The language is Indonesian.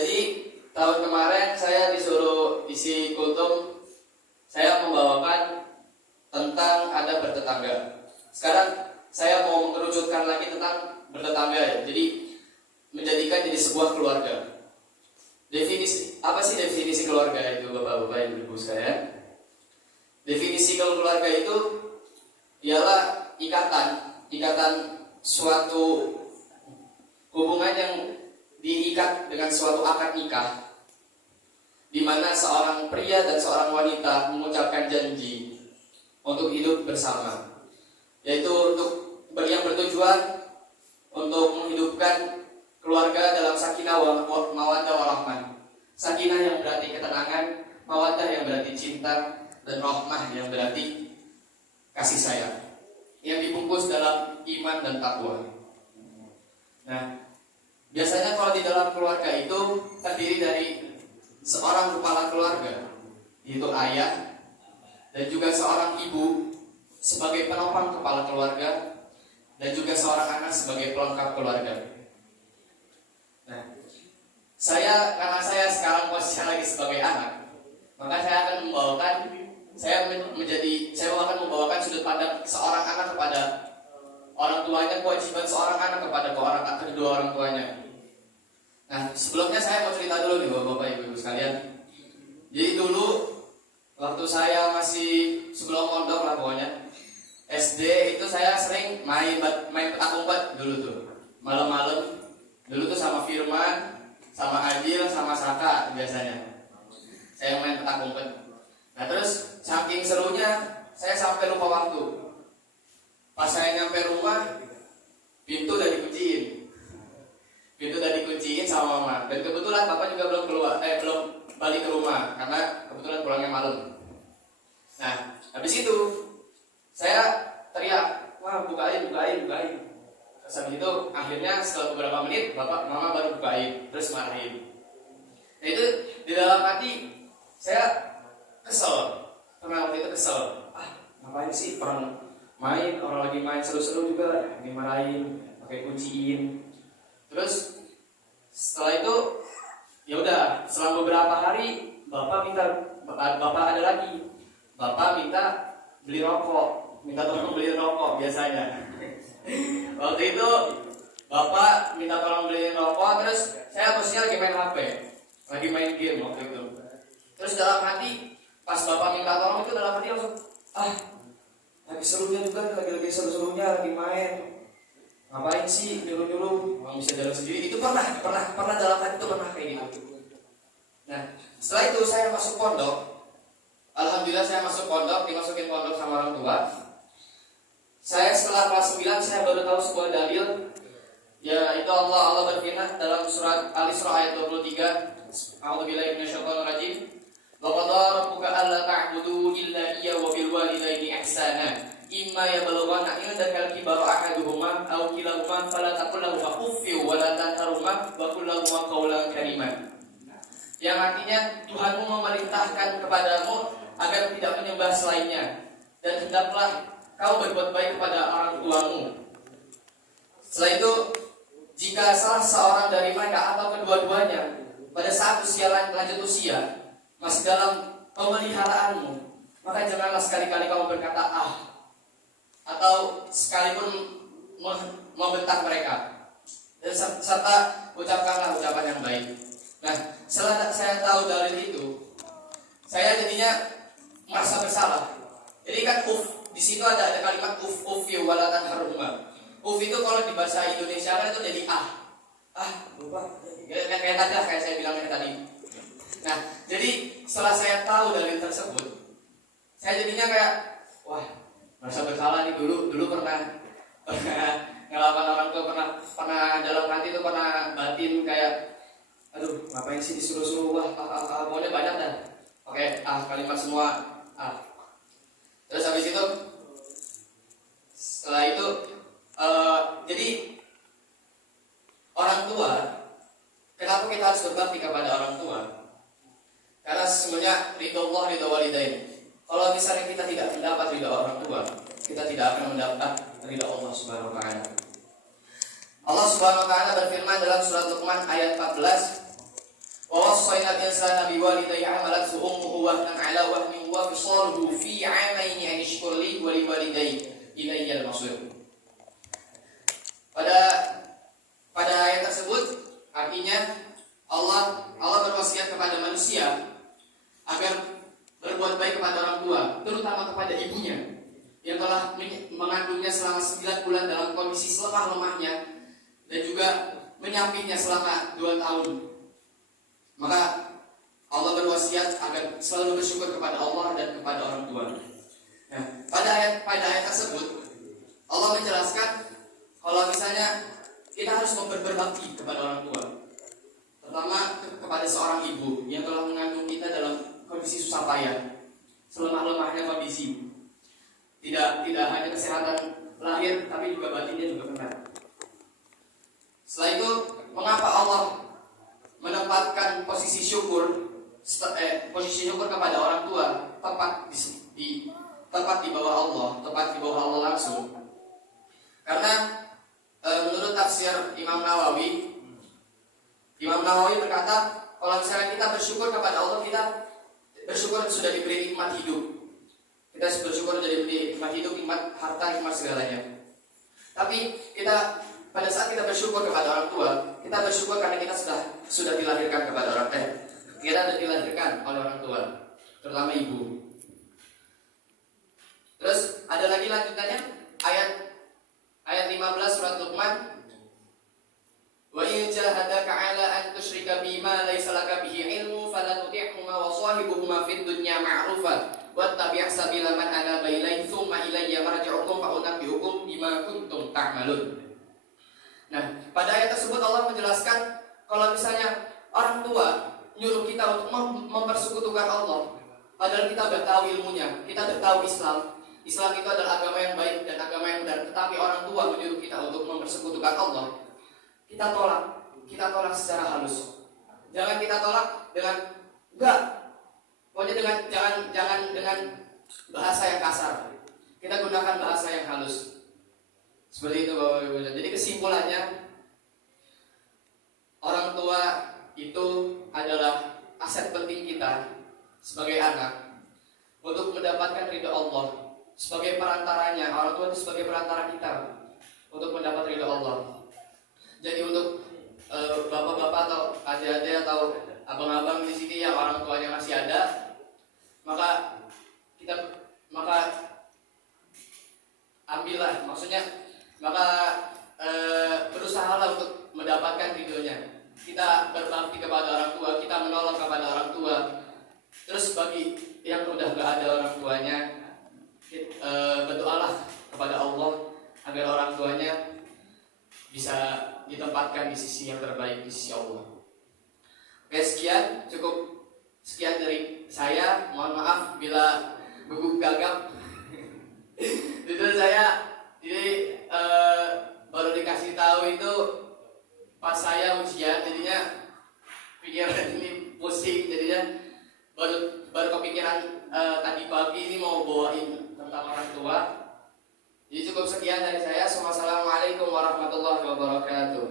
Jadi tahun kemarin saya disuruh isi kultum, saya membawakan tentang adab bertetangga. Sekarang saya mau mengerucutkan lagi tentang bertetangga ya. Jadi menjadikan jadi sebuah keluarga. Definisi apa sih definisi keluarga itu, Bapak-bapak, Ibu-ibu sekalian? Definisi keluarga itu ialah ikatan suatu hubungan yang diikat dengan suatu akad nikah, di mana seorang pria dan seorang wanita mengucapkan janji untuk hidup bersama, yaitu yang bertujuan untuk menghidupkan keluarga dalam sakinah mawaddah warahmah. Sakinah yang berarti ketenangan, mawaddah yang berarti cinta, dan rahmah yang berarti kasih sayang, yang dibungkus dalam iman dan takwa. Nah, biasanya kalau di dalam keluarga itu terdiri dari seorang kepala keluarga, yaitu ayah, dan juga seorang ibu sebagai penopang kepala keluarga, dan juga seorang anak sebagai pelengkap keluarga. Nah, karena saya sekarang posisinya lagi sebagai anak, maka saya akan membawakan sudut pandang seorang anak kepada orang tuanya, kewajiban seorang anak kepada kedua orang tuanya. Nah, sebelumnya saya mau cerita dulu nih Bapak, Ibu sekalian. Jadi dulu waktu saya masih sebelum mondok lah pokoknya, SD itu saya sering main petak umpet dulu tuh. Malam-malam dulu tuh sama Firman, sama Adil, sama Saka biasanya. Saya main petak umpet. Nah terus saking serunya saya sampai lupa waktu. Pas saya nyampe rumah, pintu udah dikunciin sama mama. Dan kebetulan papa juga belum balik ke rumah karena kebetulan pulangnya malam. Nah habis itu saya teriak, wah bukain. Terus habis itu akhirnya setelah beberapa menit mama baru bukain, terus marahin. Nah itu di dalam hati saya kesel, karena waktu itu kesel. Ngapain sih orang lagi main seru-seru juga dimarahin, pakai kunciin. Terus setelah itu ya udah, selang beberapa hari bapak minta beli rokok, minta tolong beli rokok biasanya. Waktu itu bapak minta tolong beli rokok, terus saya posisinya lagi main HP, lagi main game waktu itu. Terus dalam hati pas bapak minta tolong itu dalam hati langsung, lagi serunya juga, lagi seru-serunya lagi main. Ngapain sih nyuruh-nyuruh, orang bisa jalan sendiri. Itu pernah dalam hati itu pernah kayak gitu. Nah setelah itu saya masuk pondok. Alhamdulillah saya masuk pondok, dimasukin pondok sama orang tua. Saya setelah kelas 9 saya baru tahu sebuah dalil, yaitu Allah berfirman dalam surat Al-Isra ayat 23, A'udzubillahi minasyaitonir rajim. Wa qadara rabbuka alla ta'budu illa iyyahu wa bil walidayni ihsana. Imma yablughanna indakal kibara ahaduhuma aw kilahuma fala taqul lahumu uffin wa la tanharhuma wa qul lahumu qawlan kariman. Yang artinya Tuhanmu memerintahkan kepadamu agar tidak menyembah selainnya, dan hendaklah kau berbuat baik kepada orang tuamu. Setelah itu, jika salah seorang dari mereka atau kedua-duanya pada saat usia lanjut usia masih dalam pemeliharaanmu, maka janganlah sekali-kali kamu berkata atau sekalipun membentak mereka, dan serta ucapkanlah ucapan yang baik. Nah, setelah saya tahu dari itu, saya jadinya merasa bersalah. Jadi kan di situ ada kalimat uffi wala tanharhuma. Itu kalau di bahasa Indonesia kan itu jadi lupa. Kayak tadi lah, kayak saya bilang tadi. Nah, jadi setelah saya tahu dari tersebut, saya jadinya kayak merasa bersalah nih. Dulu pernah ngelawan orang tua, pernah dalam hati itu pernah batin kayak, ngapain sih disuruh-suruh, pokoknya banyak dah. Oke, kalimat semua Terus habis itu, setelah itu, jadi orang tua, kenapa kita harus berbakti kepada orang tua? Karena sesungguhnya ridho Allah, ridho walidain. Kalau misalnya kita tidak mendapat ridho orang tua, kita tidak akan mendapat ridho Allah Subhanahu wa Ta'ala. Allah Subhanahu wa Ta'ala berfirman dalam surat Luqman ayat 14, Wa wassayna al-insana biwalidayhi hamalathu ummuhu wahnan 'ala wahnin wa fisaluhu fi 'amaini an ishkur li wa liwalidayhi ilayya al-masir. Pada ayat tersebut artinya Allah berwasiat kepada manusia agar berbuat baik kepada orang tua, terutama kepada ibunya yang telah mengandungnya selama 9 bulan dalam kondisi selemah-lemahnya dan juga menyampingnya selama 2 tahun. Maka Allah berwasiat agar selalu bersyukur kepada Allah dan kepada orang tua. Nah, pada ayat tersebut Allah menjelaskan kalau misalnya kita harus berbakti kepada orang tua, terutama kepada seorang ibu yang telah mengandung kita dalam kondisi susah payah, selemah-lemahnya kondisi. Tidak hanya kesehatan lahir, tapi juga batinnya juga benar. Setelah itu, mengapa Allah menempatkan posisi syukur kepada orang tua tepat di bawah Allah, tepat di bawah Allah langsung? Karena menurut tafsir Imam Nawawi berkata, kalau misalnya kita bersyukur kepada Allah, kita bersyukur sudah diberi nikmat hidup. Kita bersyukur sudah diberi nikmat hidup, nikmat harta, nikmat segalanya. Tapi pada saat kita bersyukur kepada orang tua, kita bersyukur karena kita sudah dilahirkan kepada orang kita sudah dilahirkan oleh orang tua, terutama ibu. Terus ada lagi lanjutannya ayat 15 surat Luqman. Wa in jahadaka 'ala an tusyrika bima laysa laka bihi 'ilmu fala tuti'huma wa sahibuhuma fid dunya ma'rufa wattabi' sabila man anaba ilayya tsumma ilayya marji'ukum fa unabbi'ukum bima kuntum ta'malun. Nah, pada ayat tersebut Allah menjelaskan kalau misalnya orang tua nyuruh kita untuk mempersekutukan Allah, padahal kita sudah tahu ilmunya, kita sudah tahu Islam itu adalah agama yang baik dan agama yang benar, tetapi orang tua menyuruh kita untuk mempersekutukan Allah, kita tolak secara halus. Jangan kita tolak dengan enggak. Pokoknya jangan dengan bahasa yang kasar. Kita gunakan bahasa yang halus. Seperti itu Bapak Ibu. Jadi kesimpulannya, orang tua itu adalah aset penting kita sebagai anak untuk mendapatkan ridha Allah. Sebagai perantaranya, orang tua itu sebagai perantara kita untuk mendapat ridha Allah. Jadi untuk bapak-bapak atau adik-adik atau abang-abang di sini yang orang tuanya masih ada, maka ambillah, maksudnya berusahalah untuk mendapatkan ridhonya. Kita berbakti kepada orang tua, kita menolong kepada orang tua. Terus bagi yang udah gak ada orang tuanya, berdoalah kepada Allah agar orang tuanya bisa ditempatkan di sisi yang terbaik di sisi Allah. Oke, sekian dari saya. Mohon maaf bila gugup gagap. Jujur saya baru dikasih tahu itu pas saya ujian, jadinya pikiran ini pusing, jadinya baru kepikiran tadi pagi ini mau bawain tentang orang tua. Jadi cukup sekian dari saya. Wassalamualaikum warahmatullahi wabarakatuh.